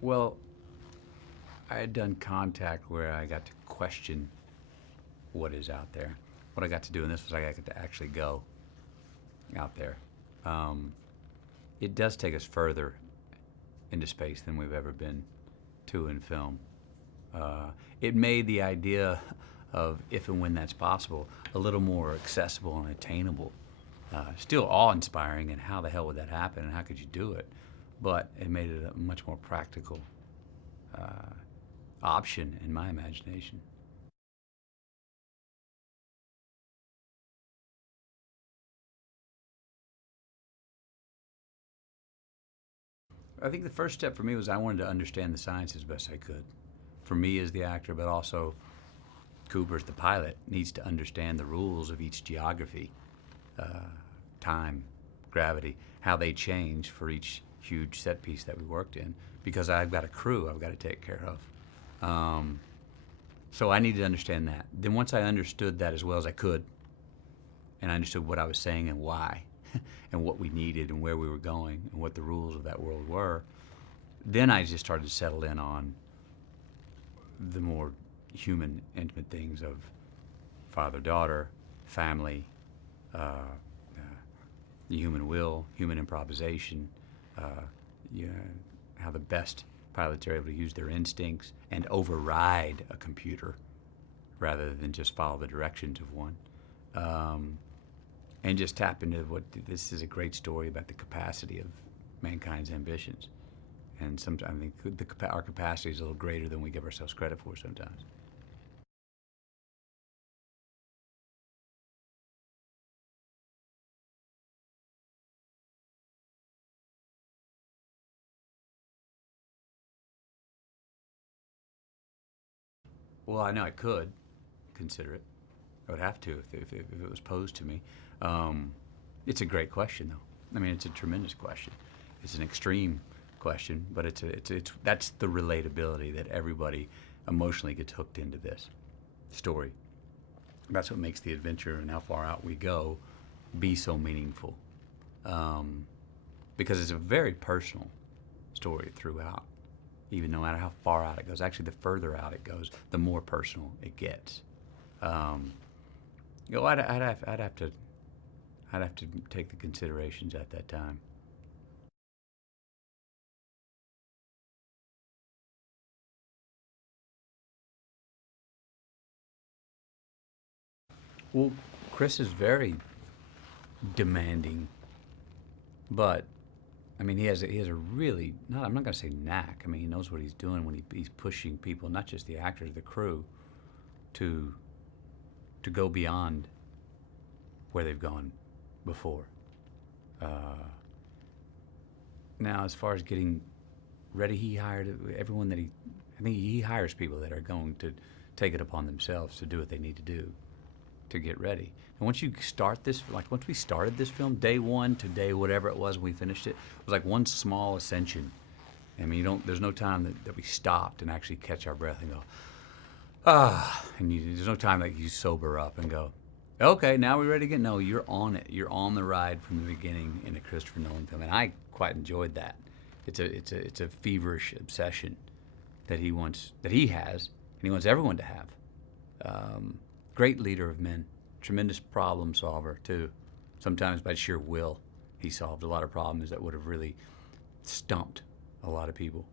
Well, I had done Contact where I got to question what is out there. What I got to do in this was I got to actually go out there. Um, it does take us further into space than we've ever been to in film. Uh, it made the idea of if and when that's possible a little more accessible and attainable. Still awe-inspiring, and how the hell would that happen, and how could you do it? But it made it a much more practical option in my imagination. I think the first step for me was I wanted to understand the science as best I could. For me as the actor, but also Cooper's the pilot, needs to understand the rules of each geography, uh, time, gravity, how they change for each huge set piece that we worked in, because I've got a crew I've got to take care of. So I needed to understand that. Then once I understood that as well as I could, and I understood what I was saying and why, and what we needed and where we were going and what the rules of that world were, then I just started to settle in on the more human, intimate things of father-daughter, family, the human will, human improvisation, uh, yeah, how the best pilots are able to use their instincts and override a computer rather than just follow the directions of one. Um, and just tap into what this is a great story about the capacity of mankind's ambitions. And sometimes I think our capacity is a little greater than we give ourselves credit for sometimes. Well, I know I could consider it. I would have to if it was posed to me. Um, it's a great question, though. I mean, it's a tremendous question. It's an extreme question, but it's that's the relatability that everybody emotionally gets hooked into this story. That's what makes the adventure and how far out we go be so meaningful, um, because it's a very personal story throughout. Even no matter how far out it goes, actually, the further out it goes, the more personal it gets. Um, I'd have to take the considerations at that time. Well, Chris is very demanding, but I mean, he has a really not. I'm not going to say knack. I mean, he knows what he's doing when he's pushing people, not just the actors, the crew, to to go beyond where they've gone before. Uh, Now, as far as getting ready, he hired everyone that he. I think he hires people that are going to take it upon themselves to do what they need to do to get ready. And once you start this, like once we started this film, day one to day whatever it was, when we finished it, it was like one small ascension. I mean, you don't. There's no time that we stopped and actually catch our breath and go, ah. And there's no time that you sober up and go, okay, now we're ready again. No, you're on it. You're on the ride from the beginning in a Christopher Nolan film, and I quite enjoyed that. It's a feverish obsession that he has, and he wants everyone to have. Great leader of men, tremendous problem solver too. Sometimes by sheer will, he solved a lot of problems that would have really stumped a lot of people.